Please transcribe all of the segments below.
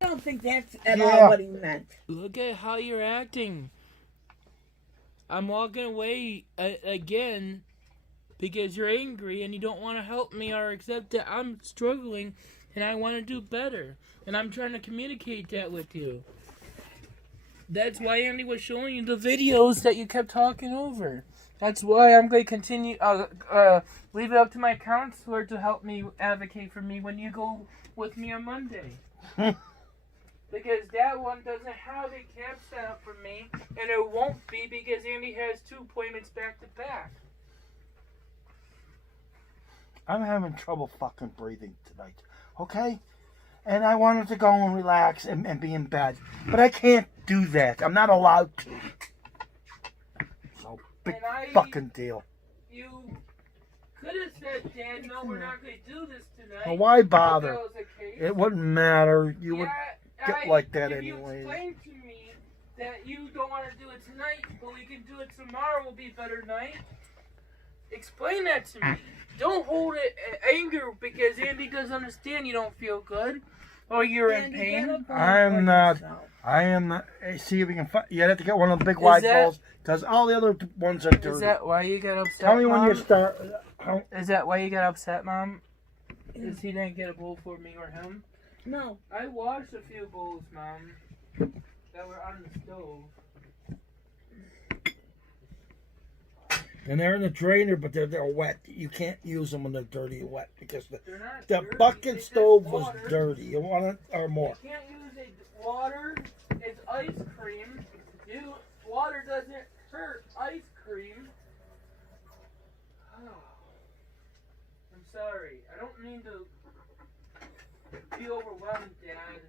don't think that's at all what he meant. Look at how you're acting. I'm walking away again because you're angry and you don't want to help me or accept that I'm struggling and I want to do better. And I'm trying to communicate that with you. That's why Andy was showing you the videos that you kept talking over. That's why I'm going to continue, leave it up to my counselor to help me advocate for me when you go with me on Monday. Because that one doesn't have a camp set up for me, and it won't be because Andy has 2 appointments back to back. I'm having trouble fucking breathing tonight, okay? And I wanted to go and relax and be in bed. But I can't do that. I'm not allowed to. So, big fucking deal. You could have said, Dad, no, we're not going to do this tonight. Well, why bother? It wouldn't matter. You would get like that anyways. If you anyways. explain to me that you don't want to do it tonight, but we can do it tomorrow will be a better night, explain that to me. Don't hold it anger because Andy doesn't understand you don't feel good or you're in pain. I am not. See if you can find. You have to get one of the big wide balls because all the other ones are dirty. Is that why you got upset? Tell me when Mom? you start. Is that why you got upset, Mom? Is he didn't get a bowl for me or him? No. I washed a few bowls, Mom, that were on the stove. And they're in the drainer, but they're wet. You can't use them when they're dirty and wet because the dirty. bucket stove was dirty. You want it or more? You can't use water. It's ice cream. Water doesn't hurt ice cream. Oh. I'm sorry. I don't mean to be overwhelmed, Dad.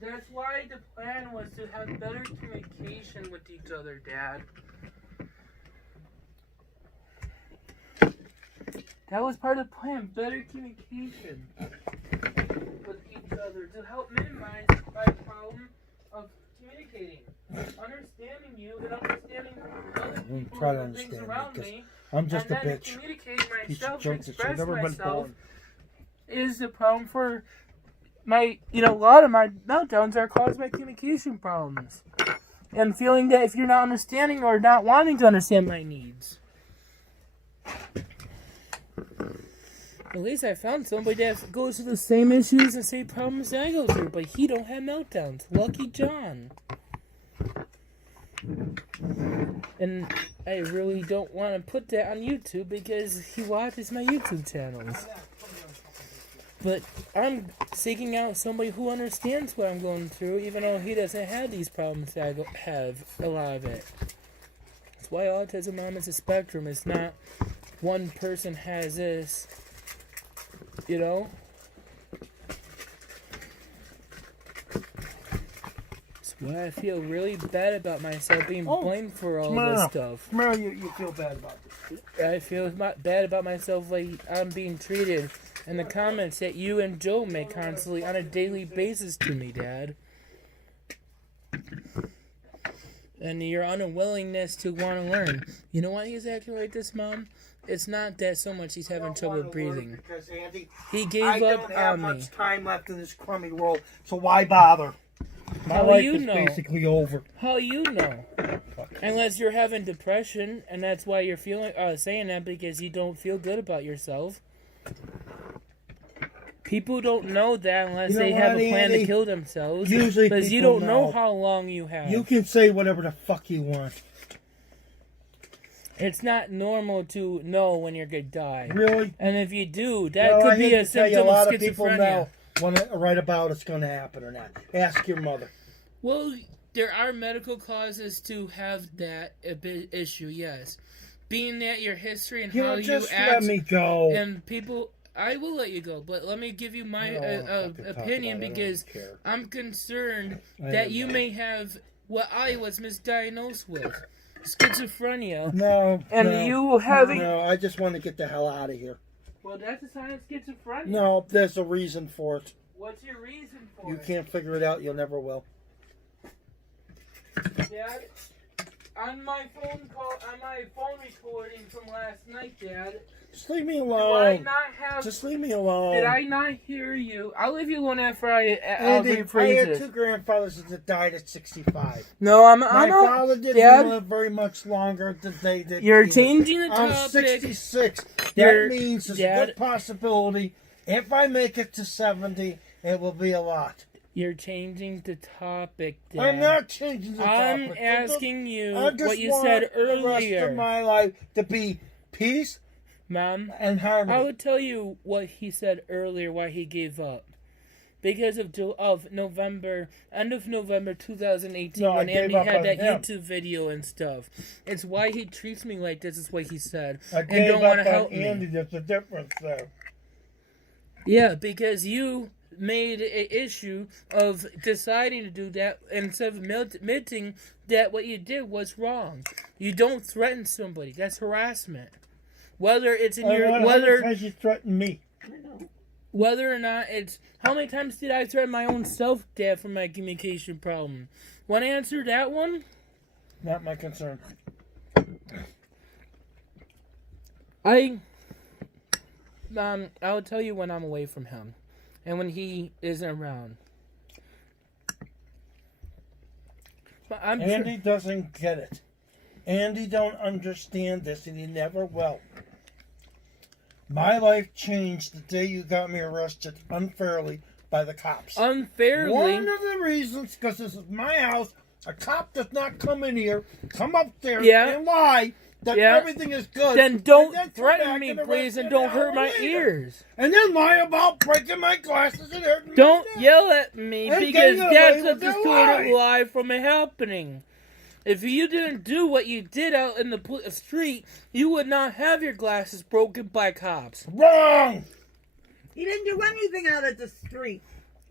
That's why the plan was to have better communication with each other, Dad. That was part of the plan, better communication with each other to help minimize my problem of communicating, understanding you and understanding other people and things around me. I'm just a and then bitch. Communicating Piece myself, of junk that express never been myself born. is the problem for my, a lot of my meltdowns are caused by communication problems. And feeling that if you're not understanding or not wanting to understand my needs. At least I found somebody that goes through the same issues and same problems I go through, but he don't have meltdowns. Lucky John. And I really don't want to put that on YouTube because he watches my YouTube channels. But I'm seeking out somebody who understands what I'm going through, even though he doesn't have these problems that I have, a lot of it. That's why autism, Mom, is a spectrum. It's not one person has this. You know? That's why I feel really bad about myself being blamed for all this stuff. Tomorrow you feel bad about this. I feel bad about myself like I'm being treated and the comments that you and Joe make constantly on a daily basis to me, Dad. And your unwillingness to want to learn. You know why he's acting like this, Mom? It's not that so much he's having trouble breathing. Because, Andy, he gave up on me. I don't have much time left in this crummy world, so why bother? My life is basically over. How you know? Unless you're having depression, and that's why you're feeling saying that because you don't feel good about yourself. People don't know that unless they have a plan to kill themselves. Usually, because you don't know how long you have. You can say whatever the fuck you want. It's not normal to know when you're going to die. Really? And if you do, that could be a symptom of schizophrenia. A lot of people know right about it's going to happen or not. Ask your mother. Well, there are medical causes to have that issue, yes. Being that your history and how you act. Let me go. And people, I will let you go, but let me give you my opinion because I'm concerned that you may have what I was misdiagnosed with. Schizophrenia. No. You having... No, I just want to get the hell out of here. Well, that's a sign of schizophrenia. No, there's a reason for it. What's your reason for it? You can't figure it out. You'll never will. Dad, on my phone recording from last night, Dad, Just leave me Do I alone. not have... Just leave me alone. Did I not hear you? I'll leave you alone after I'll Andy, I rephrase had this. 2 grandfathers that died at 65. No, I'm My not. father didn't Dad, live very much longer than they did. you're either. changing the I'm topic. 66. You're- That means there's a Dad- good possibility if I make it to 70, it will be a lot. You're changing the topic, Dad. I'm not changing the I'm topic. asking you I just what you want said the rest earlier. of my life to be peace Mom, and harmony. I would tell you what he said earlier, why he gave up. Because of November, end of November 2018, No, I when gave Andy up had on that him. YouTube video and stuff. It's why he treats me like this, is what he said. I And gave don't want up to on help Andy. me. There's a difference there. Yeah, because you made an issue of deciding to do that instead of admitting that what you did was wrong. You don't threaten somebody. That's harassment. Whether it's in your How many times you threatened me? whether or not it's how many times did I threaten my own self, Dad, for my communication problem? Want to answer that one? Not my concern. I'll tell you when I'm away from him, and when he isn't around. But Andy doesn't get it. Andy don't understand this, and he never will. My life changed the day you got me arrested unfairly by the cops. unfairly. One of the reasons, because this is my house, a cop does not come in here, come up there Yeah. and lie that Yeah. everything is good. Then don't and then come threaten back me, and arrest please, me and an don't hurt hour my later. ears. And then lie about breaking my glasses and hurting me. Don't down. yell at me And because getting away that's with a their distorted lie. lie from it happening. If you didn't do what you did out in the street, you would not have your glasses broken by cops. Wrong! He didn't do anything out at the street.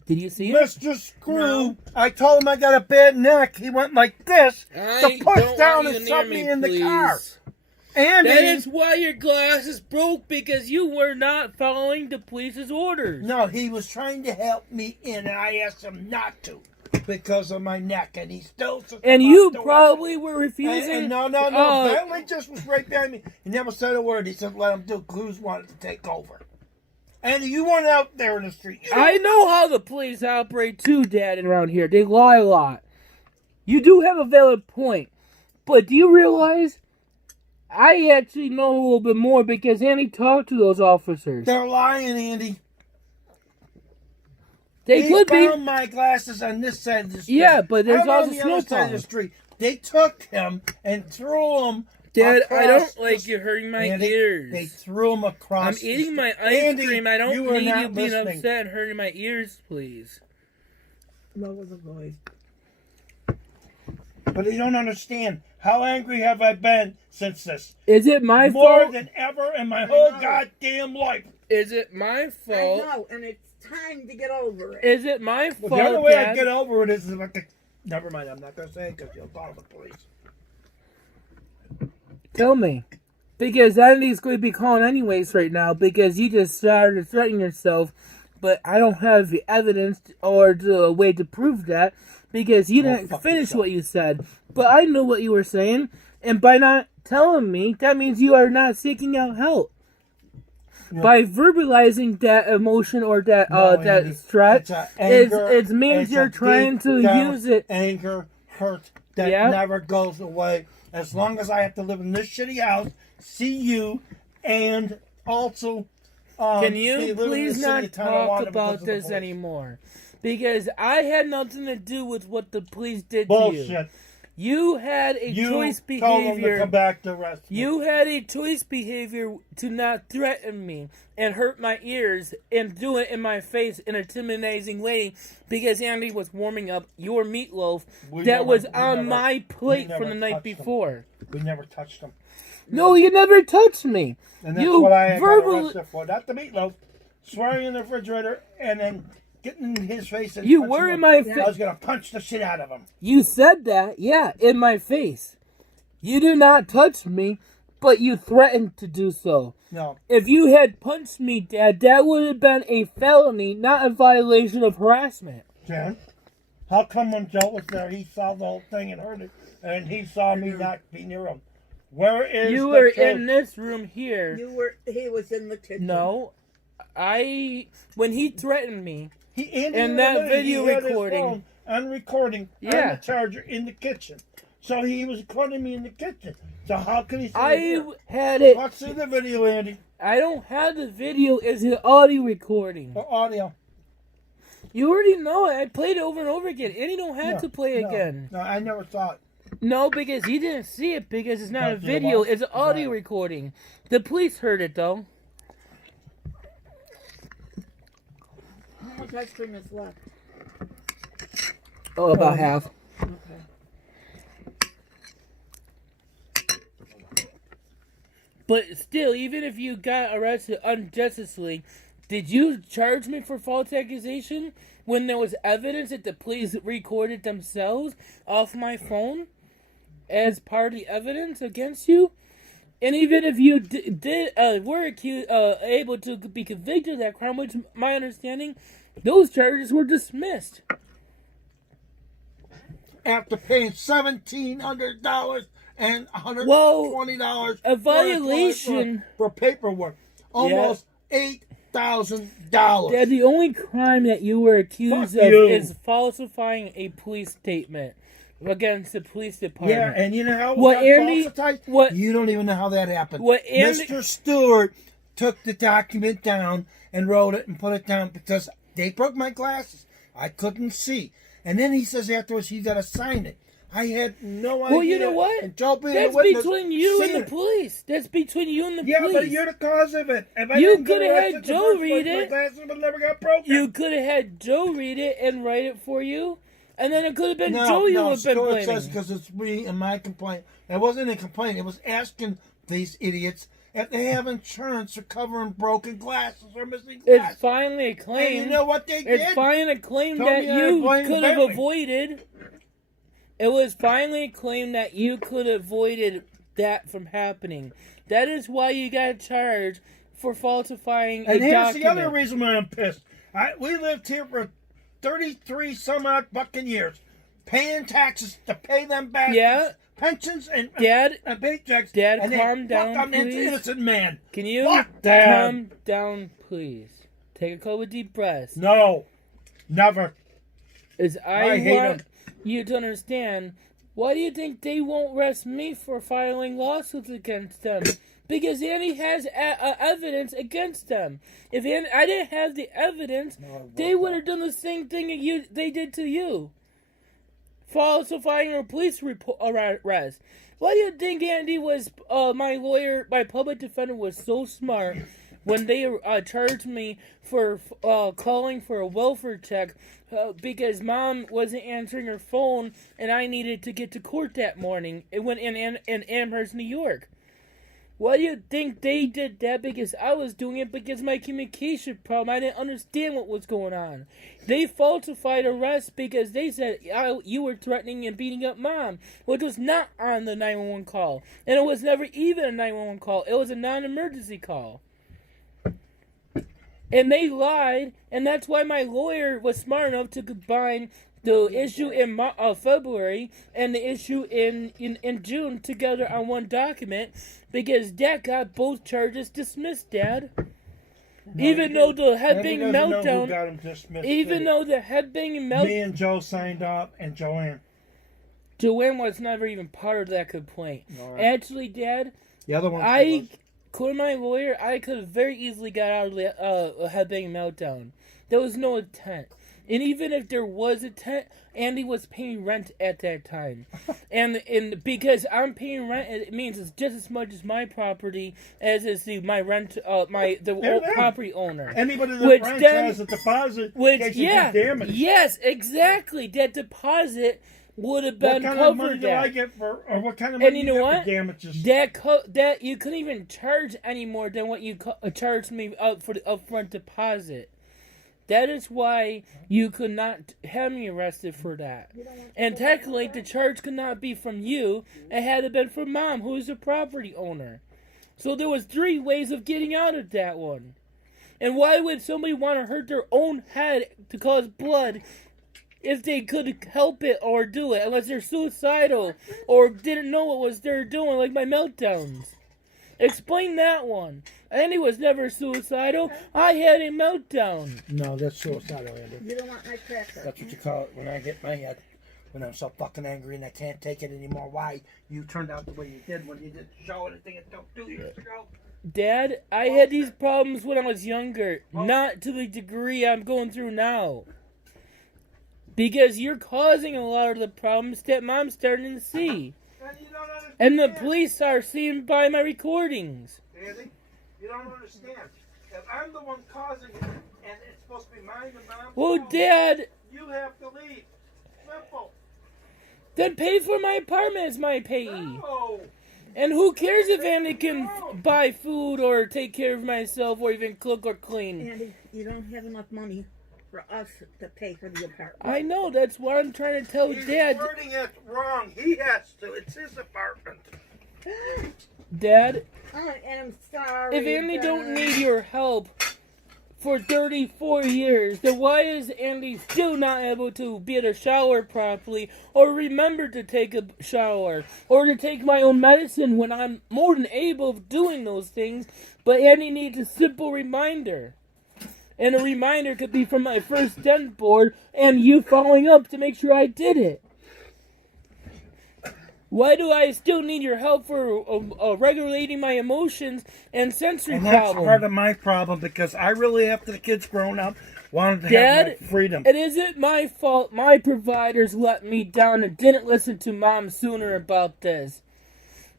Did you see it? Mr. Screw, No. I told him I got a bad neck. He went like this I to push don't down want you and near shove me in the please. car. Andy, That is why your glasses broke, because you were not following the police's orders. no, he was trying to help me in, and I asked him not to because of my neck, and he still. And you probably were refusing. And no, Bentley just was right behind me. He never said a word. He said, "Let him do." Cruz wanted to take over. And you weren't out there in the street. I know how the police operate too, Dad, around here. They lie a lot. You do have a valid point. But do you realize I actually know a little bit more because Andy talked to those officers. They're lying, Andy. They could be. found my glasses on this side of the street. Yeah, but there's I'm also on the snow other side of the cones. street. They took him and threw him. Dad, I across don't like the- you hurting my Andy, ears. They threw him across. I'm the eating my street. ice Andy, cream. I don't you were need you not being listening. upset and hurting my ears, please. Lower the voice. But you don't understand. How angry have I been since this? Is it my More fault? than ever in my whole know. goddamn life. Is it my I fault? know, and it's time to get over it. Is it my fault, Well, the only way I Dad? get over it is if I could. Never mind. I'm not gonna say it because you'll call the police. Tell me. Because Andy's going to be calling anyways right now because you just started threatening yourself, but I don't have the evidence or the way to prove that because you Well, didn't fuck finish yourself. what you said. But I know what you were saying, and by not telling me, that means you are not seeking out help. Yeah. By verbalizing that emotion or that No, that Andy, threat, it's a anger, it means it's you're a trying to deep down use it. Anger, hurt that Yeah. never goes away. As long as I have to live in this shitty house, see you, and also. Can be you living in the please city not of Tonawanda talk because about of the this police. anymore? Because I had nothing to do with what the police did to you. Bullshit. You had a You choice told them to behavior. come back to arrest me. You had a choice behavior to not threaten me and hurt my ears and do it in my face in a intimidating way because Andy was warming up your meatloaf that was on my plate from the night before. We never touched them. No, you never touched me. And that's You what I got verbally- arrested for. Not the meatloaf. Swearing in the refrigerator and then getting in his face and You punching were in him. my I face. was going to punch the shit out of him. You said that, yeah, in my face. You did not touch me, but you threatened to do so. No. If you had punched me, Dad, that would have been a felony, not a violation of harassment. Jen, how come when Joe was there, he saw the whole thing and heard it, and he saw me not be near him? Where is You the were truth? in this room here. He was in the kitchen. No. When he threatened me. Andy in that admitted video he had his recording. phone on recording on Yeah. the charger in the kitchen. So he was recording me in the kitchen. So how can he see it I here? had it. Let's see the video, Andy. I don't have the video. It's an audio recording. Or audio. You already know it. I played it over and over again. And you don't have to play it again. No, I never saw it. No, because he didn't see it because it's not a Because you video. watched It's an it. audio Right. recording. The police heard it, though. How much ice cream is left? Oh, about half. Okay. But still, even if you got arrested unjustly, did you charge me for false accusation when there was evidence that the police recorded themselves off my phone as part of the evidence against you? And even if you were accused, able to be convicted of that crime, which my understanding, those charges were dismissed. After paying $1,700 and $120 a violation for paperwork, almost $8,000. Yeah, the only crime that you were accused Fuck of you. is falsifying a police statement against the police department. Yeah, and you know how What got Andy- falsified? what- You don't even know how that happened. What Andy- Mr. Stewart took the document down and wrote it and put it down because they broke my glasses. I couldn't see. And then he says afterwards, you got to sign it. I had no idea. Well, you know what? And Joe being That's a witness, between you seen and the it. police. That's between you and the Yeah, police. but you're the cause of it. If I You didn't get coulda had arrested in the Joe first read place, it. My glasses would never got broken. You could have had Joe read it and write it for you, and then it could have been No, Joe you no, would have been Stewart blaming. says because it's me and my complaint. It wasn't a complaint. It was asking these idiots if they have insurance for covering broken glasses or missing glasses. It's finally a claim. And you know what they did? It's finally a claim Told that me I you blame could have Bentley. avoided. It was finally a claim that you could have avoided that from happening. That is why you got charged for falsifying And a here's document. the other reason why I'm pissed. We lived here for 33 some odd fucking years, paying taxes to pay them back. Yeah. Pensions and Dad, paychecks. Dad, and calm down, I'm an please. innocent man. Can you Fuck them. calm down, please? Take a couple deep breaths. No, never. As I I hate want 'em. you to understand, why do you think they won't arrest me for filing lawsuits against them? Because Andy has evidence against them. If I didn't have the evidence, they would have done the same thing they did to you. Falsifying a police arrest. Why do you think Andy was, my public defender was so smart when they charged me for calling for a welfare check because Mom wasn't answering her phone and I needed to get to court that morning. It went in Amherst, New York. Why do you think they did that? Because I was doing it because of my communication problem. I didn't understand what was going on. They falsified arrests because they said you were threatening and beating up Mom, which was not on the 911 call. And it was never even a 911 call. It was a non-emergency call. And they lied, and that's why my lawyer was smart enough to combine the issue in February and the issue in June together on one document, because Dad got both charges dismissed, Dad. Even though the headbanging meltdown, Got him dismissed, even though the headbanging meltdown, me and Joe signed up, and Joanne. Joanne was never even part of that complaint. No, Actually, Dad, the other one. according to my lawyer, I could have very easily got out of the headbanging meltdown. There was no intent. And even if there was intent, Andy was paying rent at that time. and because I'm paying rent, it means it's just as much as my property as is my rent, property owner. Anybody that Which rents then- has a deposit Which, in case you get damaged. yes, exactly. That deposit would have What been kind of money covered do I that. get for, or what kind of money And you know get what? for damages? That you couldn't even charge any more than what you charged me for the upfront deposit. That is why you could not have me arrested for that. And technically, the charge could not be from you. It had to been from Mom, who is the property owner. So there was 3 ways of getting out of that one. And why would somebody want to hurt their own head to cause blood if they could help it or do it, unless they're suicidal or didn't know what was they're doing, like my meltdowns. Explain that one. Andy was never suicidal. I had a meltdown. No, that's suicidal, Andy. You don't want my cracker. That's what you call it when I get my head. When I'm so fucking angry and I can't take it anymore. Why you turned out the way you did when you didn't show anything until 2 years ago. Dad, I had these problems when I was younger. Not to the degree I'm going through now. Because you're causing a lot of the problems that Mom's starting to see. And the police are seeing by my recordings. Andy, you don't understand. If I'm the one causing it, and it's supposed to be mine and Mom's Well, fault, Dad, you have to leave. Simple. then pay for my apartment as my payee. No. And who cares if Andy can buy food or take care of myself or even cook or clean? Andy, you don't have enough money for us to pay for the apartment. I know, that's what I'm trying to tell He's Dad. wording it wrong. He has to. It's his apartment. Dad, I am sorry. if Andy Dad. don't need your help for 34 years, then why is Andy still not able to be able to shower properly or remember to take a shower or to take my own medicine when I'm more than able of doing those things, but Andy needs a simple reminder. And a reminder could be from my first dent board and you following up to make sure I did it. Why do I still need your help for regulating my emotions and sensory And that's problems? part of my problem because I really, after the kids grown up, wanted to Dad, have my freedom. it isn't my fault my providers let me down and didn't listen to Mom sooner about this.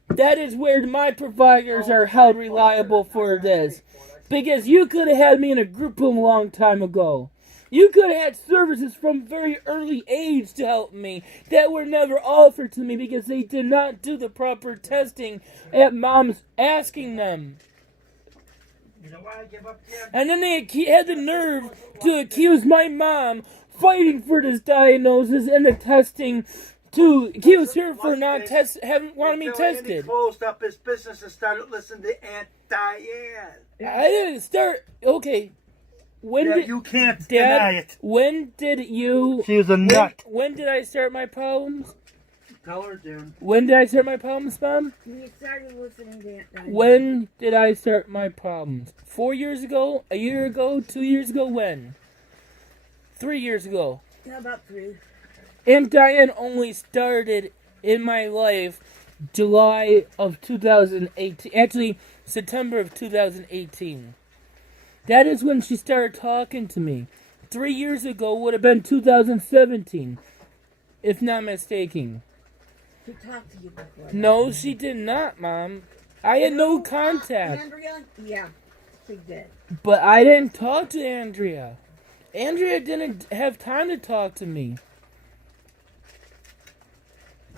That is where my providers are held reliable for this. Because you could have had me in a group home a long time ago. You could have had services from very early age to help me that were never offered to me because they did not do the proper testing at Mom's asking them. You know why I give up, Dad? And then they had the nerve to accuse my mom fighting for this diagnosis and the testing to accuse her for not having wanted me Until Andy tested. closed up his business and started listening to Aunt Diane. I didn't start. Okay. When Yeah, did, you can't deny Dad, it. when did you... She was a nut. When did I start my problems? Tell her, dude. When did I start my problems, Mom? When you started listening to Aunt Diane. When did I start my problems? 4 years ago? A year ago? 2 years ago? When? 3 years ago. How about 3? Aunt Diane only started in my life July of 2018. Actually, September of 2018. That is when she started talking to me. 3 years ago would have been 2017, if not mistaken. She talked to you before. No, she did not, Mom. I had no contact. Andrea? Yeah, she did. But I didn't talk to Andrea. Andrea didn't have time to talk to me.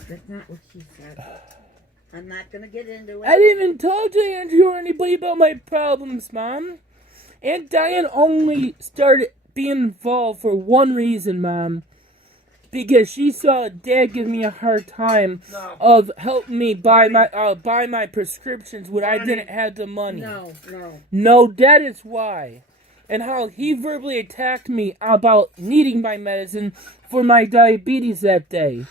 That's not what she said. I'm not going to get into it. I didn't even talk to Andrea or anybody about my problems, Mom. Aunt Diane only started being involved for one reason, Mom. Because she saw Dad give me a hard time of helping me buy my prescriptions when I didn't have the money. No, that is why. And how he verbally attacked me about needing my medicine for my diabetes that day.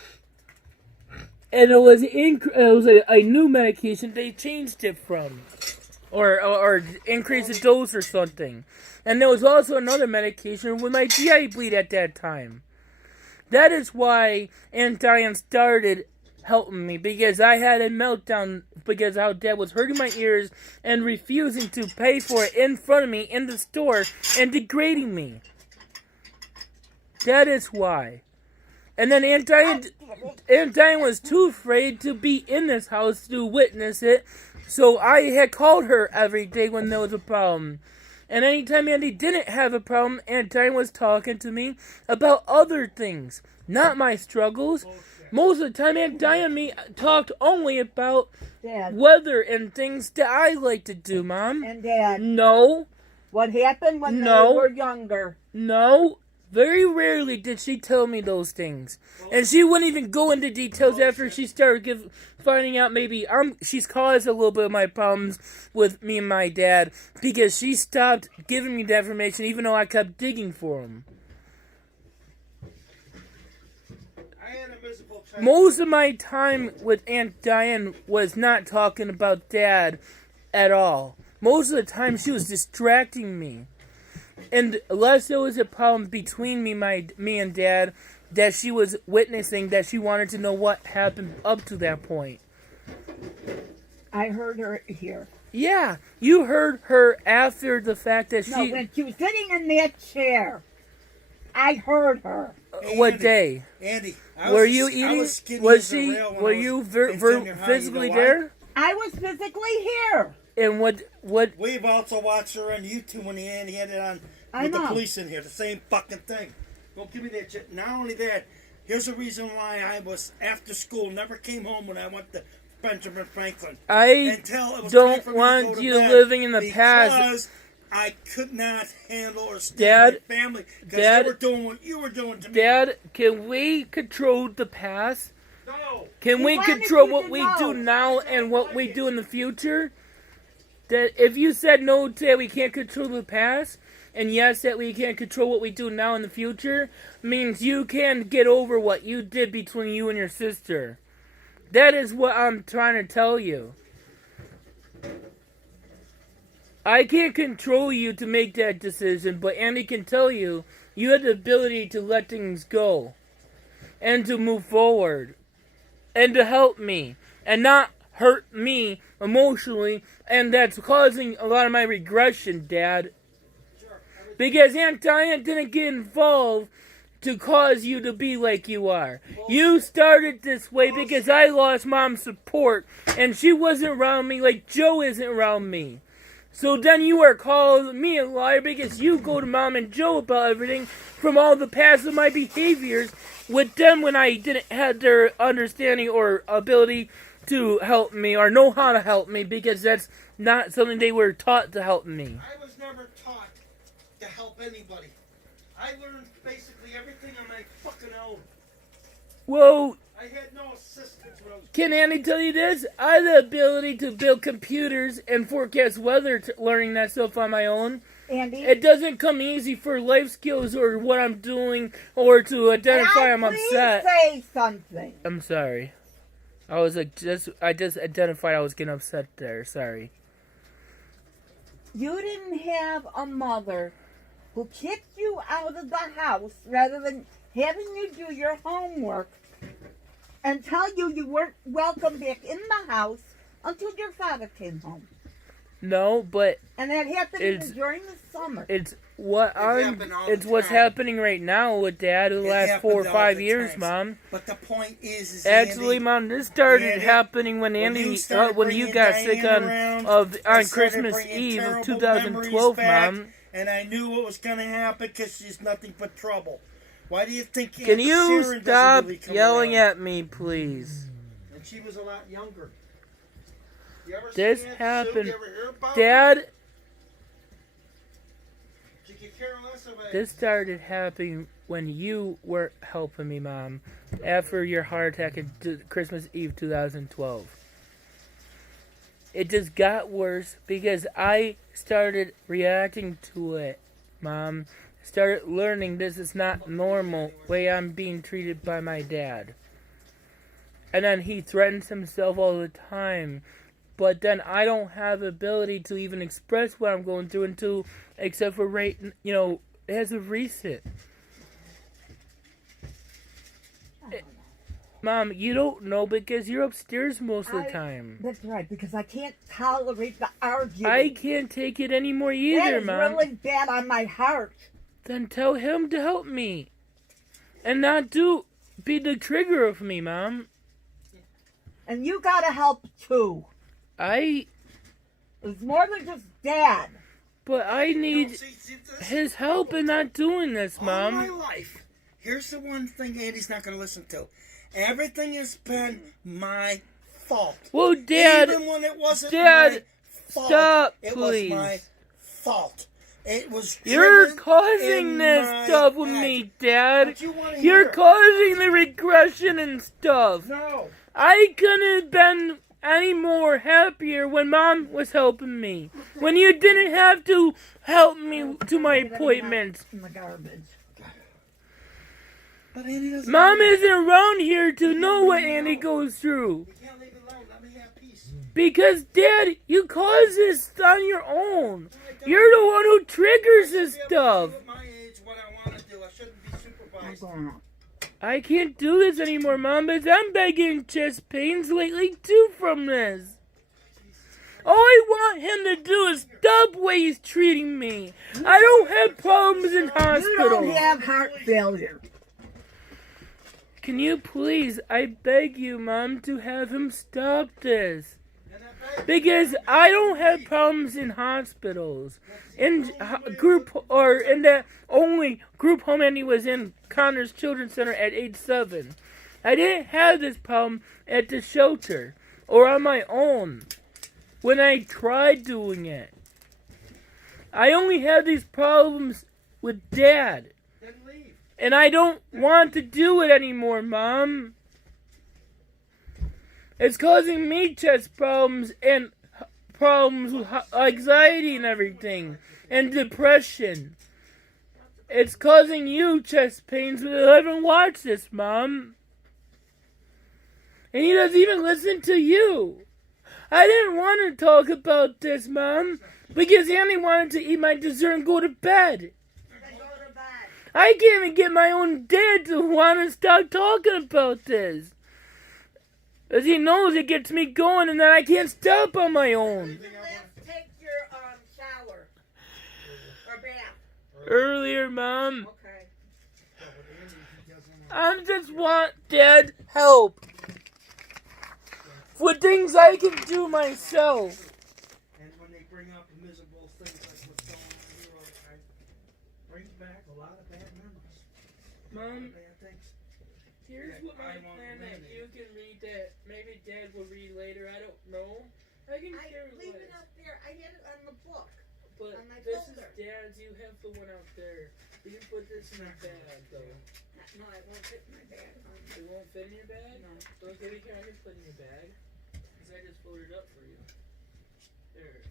And it was a new medication they changed it from. Or increased the dose or something. And there was also another medication with my GI bleed at that time. That is why Aunt Diane started helping me, because I had a meltdown because how Dad was hurting my ears and refusing to pay for it in front of me in the store and degrading me. That is why. And then Aunt Diane was too afraid to be in this house to witness it, so I had called her every day when there was a problem. And anytime Andy didn't have a problem, Aunt Diane was talking to me about other things, not my struggles. Most of the time, Aunt Diane and me talked only about Dad. weather and things that I like to do, Mom. And Dad. No. What happened when they were younger? No. Very rarely did she tell me those things. And she wouldn't even go into details after she started finding out maybe she's caused a little bit of my problems with me and my dad, because she stopped giving me that information even though I kept digging for them. most of my time with Aunt Diane was not talking about Dad at all. Most of the time she was distracting me. And unless there was a problem between me and Dad that she was witnessing, that she wanted to know what happened up to that point. I heard her here. Yeah, you heard her after the fact that No, when she was sitting in that chair, I heard her. What day? Andy, were you eating? Was she? Were you physically there? I was physically here. And what? We've also watched her on YouTube when Andy had it on with the police in here. The same fucking thing. Don't give me that shit. Not only that, here's the reason why I was after school, never came home when I went to Benjamin Franklin. I don't want you living in the past. Because I could not handle or stand my family. Because they were doing what you were doing to me. Dad, can we control the past? No. Can we control what we do now and what we do in the future? That if you said no, Dad, we can't control the past, and yes, that we can't control what we do now in the future, means you can't get over what you did between you and your sister. That is what I'm trying to tell you. I can't control you to make that decision, but Andy can tell you, you have the ability to let things go. And to move forward. And to help me. And not hurt me emotionally. And that's causing a lot of my regression, Dad. Because Aunt Diane didn't get involved to cause you to be like you are. You started this way because I lost Mom's support. And she wasn't around me like Joe isn't around me. So then you are calling me a liar because you go to Mom and Joe about everything from all the past of my behaviors with them when I didn't have their understanding or ability to help me or know how to help me because that's not something they were taught to help me. I was never taught to help anybody. I learned basically everything on my fucking own. Well, I had no assistance when I was... Can Andy tell you this? I have the ability to build computers and forecast weather, learning that stuff on my own. Andy? It doesn't come easy for life skills or what I'm doing or to identify I'm upset. Say something. I'm sorry. I just identified I was getting upset there. Sorry. You didn't have a mother who kicked you out of the house rather than having you do your homework and tell you you weren't welcome back in the house until your father came home. No, but and that happened during the summer. It's what's happening right now with Dad the last 4 or 5 years, Mom. But the point is actually, Andy, Mom, this started happening when you got sick on Christmas Eve of 2012, Mom. And I knew what was going to happen because she's nothing but trouble. Why do you think Can you stop yelling at me, please? And she was a lot younger. You ever this see happened. You ever hear about Dad, it? She could care less about this started happening when you weren't helping me, Mom, after your heart attack on Christmas Eve 2012. It just got worse because I started reacting to it, Mom. Started learning this is not normal way I'm being treated by my dad. And then he threatens himself all the time. But then I don't have the ability to even express what I'm going through except for as of recent. Mom, you don't know because you're upstairs most of the time. That's right, because I can't tolerate the arguing. I can't take it anymore either, Mom. That is really bad on my heart. Then tell him to help me. And not be the trigger of me, Mom. And you gotta help too. It's more than just Dad. But I need his help in not doing this, Mom. All my life, here's the one thing Andy's not going to listen to. Everything has been my fault. Well, Dad, even when it wasn't Dad, my fault, stop, it please. was my fault. It was You're causing this stuff with me, Dad. You're causing the regression and stuff. No. I couldn't have been any more happier when Mom was helping me. When you didn't have to help me to my appointments. In the garbage. But Andy doesn't. Mom isn't around here to know what Andy goes through. You can't leave it alone. Let me have peace. Because, Dad, you cause this on your own. You're the one who triggers this stuff. At my age, what I want to do, I shouldn't be supervised. I can't do this anymore, Mom, because I'm getting chest pains lately, too, from this. All I want him to do is stop the way he's treating me. I don't have problems in You hospital. don't have heart failure. Can you please, I beg you, Mom, to have him stop this? Because I don't have problems in hospitals. In group, or in the only group home Andy was in, Connor's Children's Center at age 7. I didn't have this problem at the shelter or on my own when I tried doing it. I only have these problems with Dad. Then leave. And I don't want to do it anymore, Mom. It's causing me chest problems and problems with anxiety and everything. And depression. It's causing you chest pains when I haven't watched this, Mom. And he doesn't even listen to you. I didn't want to talk about this, Mom, because Andy wanted to eat my dessert and go to bed. I can't even get my own dad to want to stop talking about this. Because he knows it gets me going and then I can't stop on my own. Let's take your shower or bath. Earlier, Mom. Okay. I just want Dad help. For things I can do myself. And when they bring up miserable things like what's going on here all the time, brings back a lot of bad memories. Mom, Bad things. here's what my plan that you can read that maybe Dad will read later. I don't know. I can share Leave what it up there. I had it on the book. But on my this folder. is Dad's. You have the one out there. You can put this in your bag, though. No, it won't fit in my bag. It won't fit in your bag? No. Okay, here, I can put it in your bag. Because I just folded it up for you. There.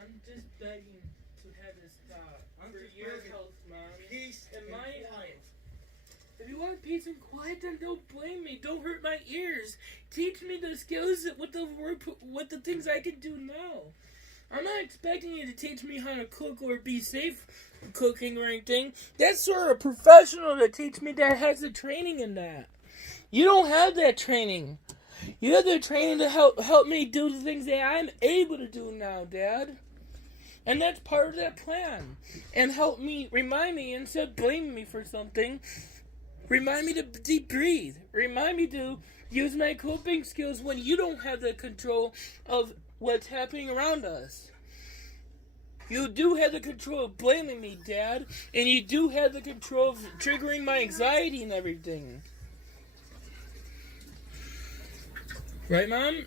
I'm just begging to have this stop. For your health, Mom. Peace And and my quiet. If you want peace and quiet, then don't blame me. Don't hurt my ears. Teach me the skills with the things I can do now. I'm not expecting you to teach me how to cook or be safe cooking or anything. That's sort of professional to teach me that has the training in that. You don't have that training. You have the training to help me do the things that I'm able to do now, Dad. And that's part of that plan. And help me, remind me, instead of blaming me for something, remind me to deep breathe. Remind me to use my coping skills when you don't have the control of what's happening around us. You do have the control of blaming me, Dad. And you do have the control of triggering my anxiety and everything. Right, Mom?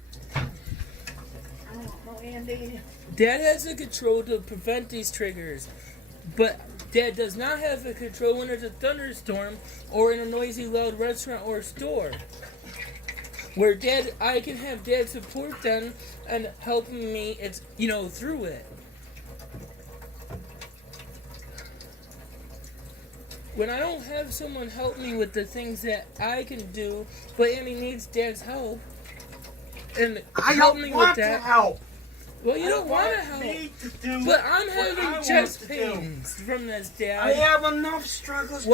Oh, Andy. Dad has the control to prevent these triggers. But Dad does not have the control when there's a thunderstorm or in a noisy, loud restaurant or store. Where I can have Dad support them and helping me, through it. When I don't have someone help me with the things that I can do, but Andy needs Dad's help, and I help don't me want with to that. help. Well, you I don't want to want help. me to do But I'm what I having want chest to do. pains from this, Dad. I have enough struggles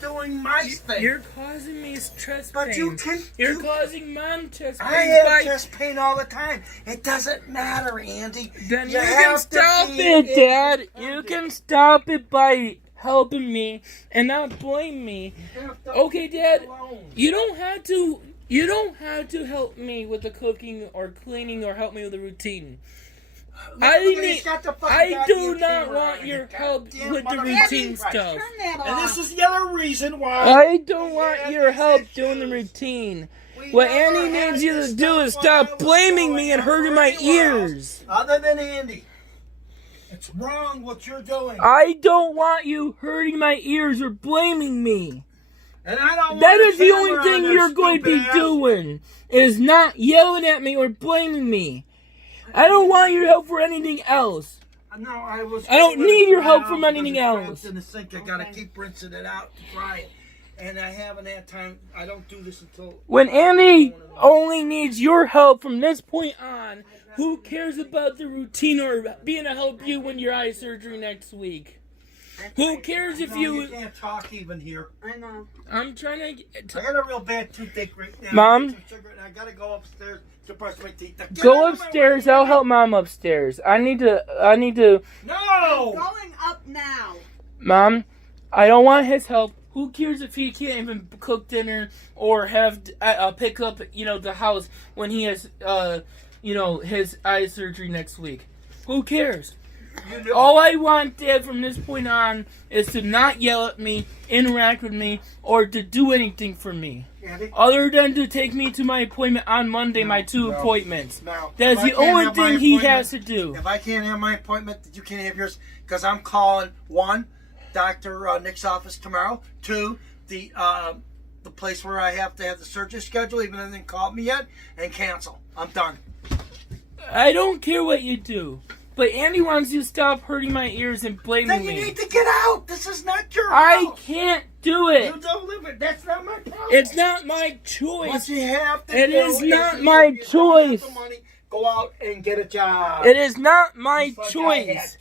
doing my thing. You're causing me chest But pains. you can. You're causing Mom chest pains. I have chest pain all the time. It doesn't matter, Andy. Then You you can have to stop be it, Dad. You independent. can stop it by helping me and not blame me. You have to Okay, be Dad. alone. You don't have to. You don't have to help me with the cooking or cleaning or help me with the routine. He's got the fucking I do goddamn not camera want on. your help Goddamn with the motherfucking routine right. stuff. Turn that And off. this is the other reason why I don't want Yeah, your these help doing the issues. routine. we What never Andy had needs you this to do is stuff while I stop was blaming me growing and up hurting or my anywhere else ears. Other than Andy. It's wrong what you're doing. I don't want you hurting my ears or blaming me. And I don't That want is the only thing you're going to be doing, is not yelling at me or blaming me. I don't want your help for anything else. No, I don't need your help from anything else. In the sink, I gotta keep rinsing it out to dry it. and I haven't had time. I don't do this until... When Andy only needs your help from this point on, who cares about the routine or being to help you when your eye surgery next week? Who cares if You can't talk even here. I know. I'm trying to... I got a real bad toothache right now. Mom? I gotta go upstairs to brush my teeth. Go upstairs. I'll help Mom upstairs. I need to... No! I'm going up now. Mom, I don't want his help. Who cares if he can't even cook dinner or have pick up, the house when he has, his eye surgery next week? Who cares? All I want, Dad, from this point on is to not yell at me, interact with me, or to do anything for me. Andy? Other than to take me to my appointment on Monday, my two appointments. No. That's the only thing he has to do. If I can't have my appointment, you can't have yours, because I'm calling, 1, Dr. Nick's office tomorrow, 2, the place where I have to have the surgery schedule, even though they didn't call me yet, and cancel. I'm done. I don't care what you do. But Andy wants you to stop hurting my ears and blaming me. Then you need to get out. This is not your I house. can't do it. You don't live it. That's not my problem. It's not my choice. What you have to It do is not if my you don't have choice. the money, go out and get a job. It is not my Just like choice.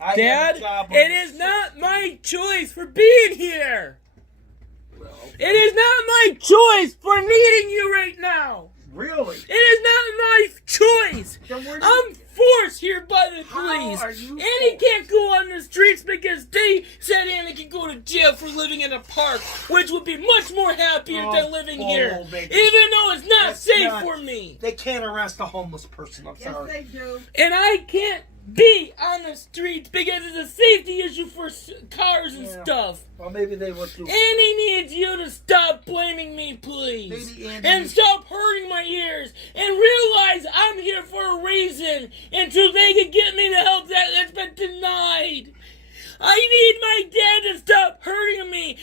I had to. Dad, it is not my choice for being here. It is not my choice for needing you right now. Really? It is not my choice. I'm forced here by the police. Andy can't go on the streets because they said Andy can go to jail for living in a park, which would be much more happier than living here. Baby. Even though it's not safe for me. They can't arrest a homeless person. I'm sorry. Yes, they do. And I can't be on the streets because it's a safety issue for cars and stuff. Well, maybe they would do. Andy needs you to stop blaming me, please. Maybe Andy And stop hurting my ears. And realize I'm here for a reason. Until they can get me the help that's been denied. I need my dad to stop hurting me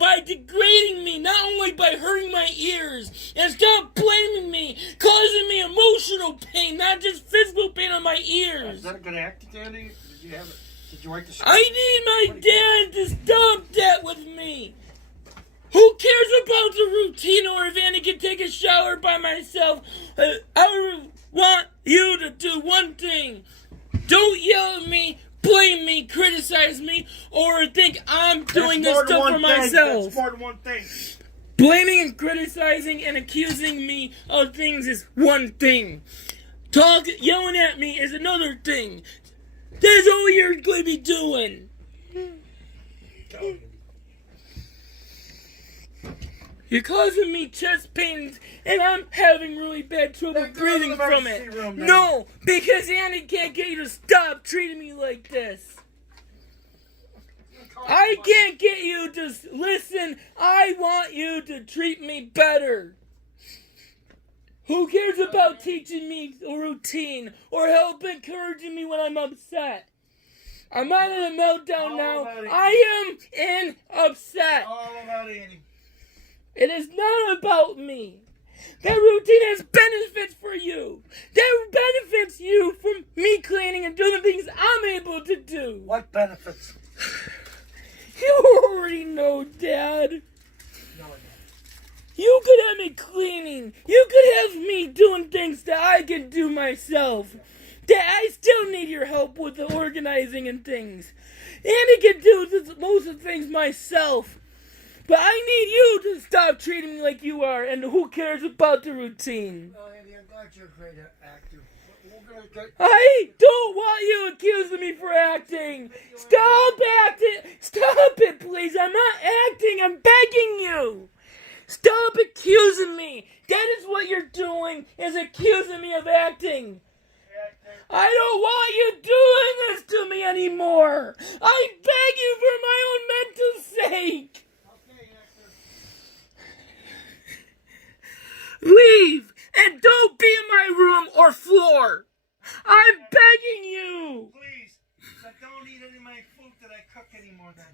by degrading me, not only by hurting my ears, and stop blaming me, causing me emotional pain, not just physical pain on my ears. Is that a good act, Andy? Did you have it? Did you write the script? I need my dad to stop that with me. Who cares about the routine or if Andy can take a shower by myself? I want you to do one thing. Don't yell at me, blame me, criticize me, or think I'm doing this stuff for myself. That's more than one thing. Blaming and criticizing and accusing me of things is one thing. Yelling at me is another thing. That's all you're going to be doing. You're causing me chest pains, and I'm having really bad trouble breathing from it. No, because Andy can't get you to stop treating me like this. I can't get you to listen. I want you to treat me better. Who cares about teaching me a routine or help encouraging me when I'm upset? I'm not in a meltdown now. I am in upset. All about Andy. It is not about me. That routine has benefits for you. That benefits you from me cleaning and doing the things I'm able to do. What benefits? You already know, Dad. No, You could have me cleaning. You could have me doing things that I can do myself. Dad, I still need your help with the organizing and things. Andy can do most of the things myself. But I need you to stop treating me like you are, and who cares about the routine? Oh, Andy, I'm glad you're a great actor. I don't want you accusing me for acting. Stop acting. Stop it, please. I'm not acting. I'm begging you. Stop accusing me. That is what you're doing, is accusing me of acting. I don't want you doing this to me anymore. I beg you for my own mental sake. Leave and don't be in my room or floor. I'm begging you. Please, don't eat any of my food that I cook anymore then.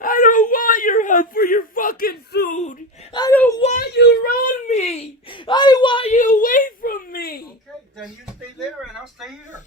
I don't want your help for your fucking food. I don't want you around me. I want you away from me. Okay, then you stay there and I'll stay here.